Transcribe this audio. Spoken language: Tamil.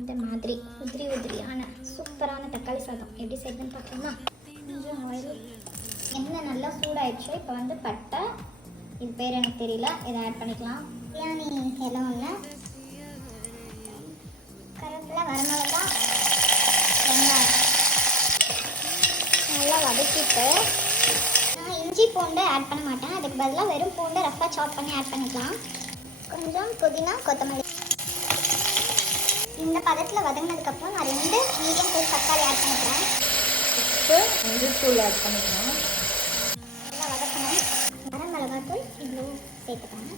இந்த மாதிரி உதிரியான சூப்பரான தக்காளி சாதம் எப்படி செய்யுதுன்னு பார்க்கலாமா? கொஞ்சம் ஆயில், எண்ணெய் நல்லா சூடாயிடுச்சு. இப்போ வந்து பட்டை, இது பேர் எனக்கு தெரியல, இதை ஆட் பண்ணிக்கலாம். பிரியாணி இலை ஒன்று, கருவேப்பிலை, வரமிளகா, வெங்காயம் நல்லா வதக்கிட்டு, நான் இஞ்சி பூண்டு ஆட் பண்ண மாட்டேன், அதுக்கு பதிலாக வெறும் பூண்டை ரஃபாக சாப் பண்ணி ஆட் பண்ணிக்கலாம். கொஞ்சம் புதினா, கொத்தமல்லி. இந்த பதத்தில் வதங்கினதுக்கப்புறம் நான் 2 மீடியம் சைஸ் தக்காளி ஆட் பண்ணிக்கிறேன். உப்பு, மஞ்சள்தூள் ஆட் பண்ணிக்கலாம். நல்லா வதக்கணும். வரமிளகாத்தூள் இவ்வளோ சேர்த்துக்கோங்க.